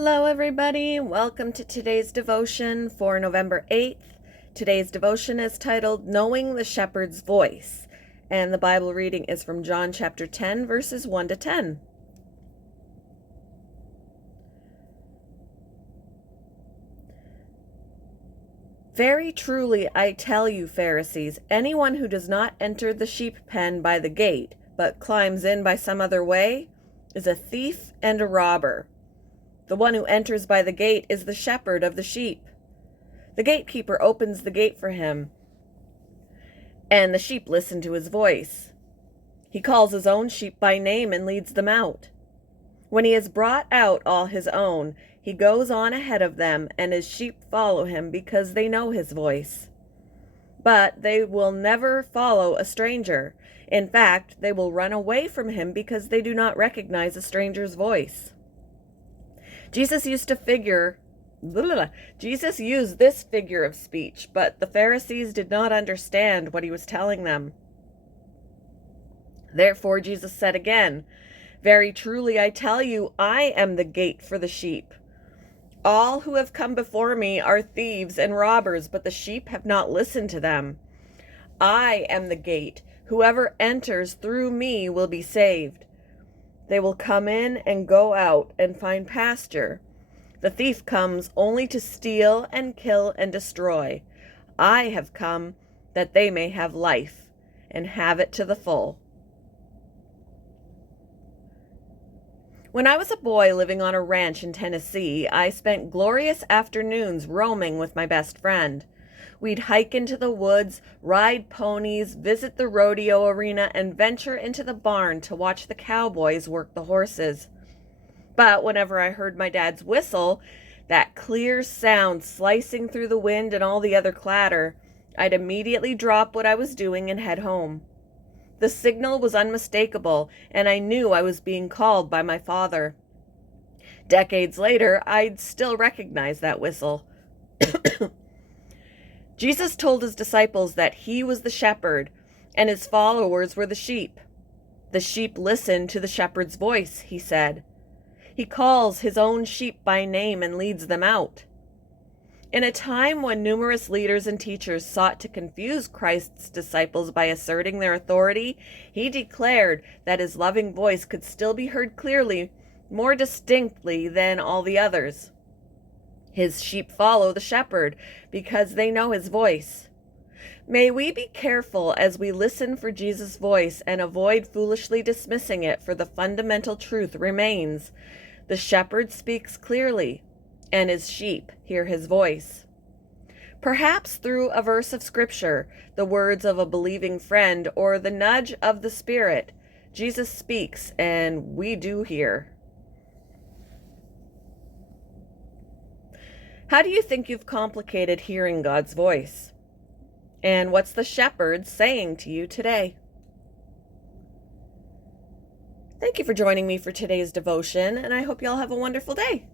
Hello, everybody. Welcome to today's devotion for November 8th. Today's devotion is titled Knowing the Shepherd's Voice, and the Bible reading is from John chapter 10, verses 1 to 10. Very truly, I tell you, Pharisees, anyone who does not enter the sheep pen by the gate, but climbs in by some other way, is a thief and a robber. The one who enters by the gate is the shepherd of the sheep. The gatekeeper opens the gate for him, and the sheep listen to his voice. He calls his own sheep by name and leads them out. When he has brought out all his own, he goes on ahead of them, and his sheep follow him because they know his voice. But they will never follow a stranger. In fact, they will run away from him because they do not recognize a stranger's voice. Jesus used this figure of speech, but the Pharisees did not understand what he was telling them. Therefore Jesus said again, Very truly I tell you, I am the gate for the sheep. All who have come before me are thieves and robbers, but the sheep have not listened to them. I am the gate. Whoever enters through me will be saved. They will come in and go out and find pasture. The thief comes only to steal and kill and destroy. I have come that they may have life and have it to the full. When I was a boy living on a ranch in Tennessee, I spent glorious afternoons roaming with my best friend. We'd hike into the woods, ride ponies, visit the rodeo arena, and venture into the barn to watch the cowboys work the horses. But whenever I heard my dad's whistle, that clear sound slicing through the wind and all the other clatter, I'd immediately drop what I was doing and head home. The signal was unmistakable, and I knew I was being called by my father. Decades later, I'd still recognize that whistle. Jesus told his disciples that he was the shepherd, and his followers were the sheep. The sheep listen to the shepherd's voice, he said. He calls his own sheep by name and leads them out. In a time when numerous leaders and teachers sought to confuse Christ's disciples by asserting their authority, he declared that his loving voice could still be heard clearly, more distinctly than all the others. His sheep follow the shepherd because they know his voice. May we be careful as we listen for Jesus' voice and avoid foolishly dismissing it, for the fundamental truth remains. The shepherd speaks clearly, and his sheep hear his voice. Perhaps through a verse of Scripture, the words of a believing friend, or the nudge of the Spirit, Jesus speaks, and we do hear. How do you think you've complicated hearing God's voice? And what's the shepherd saying to you today? Thank you for joining me for today's devotion, and I hope you all have a wonderful day.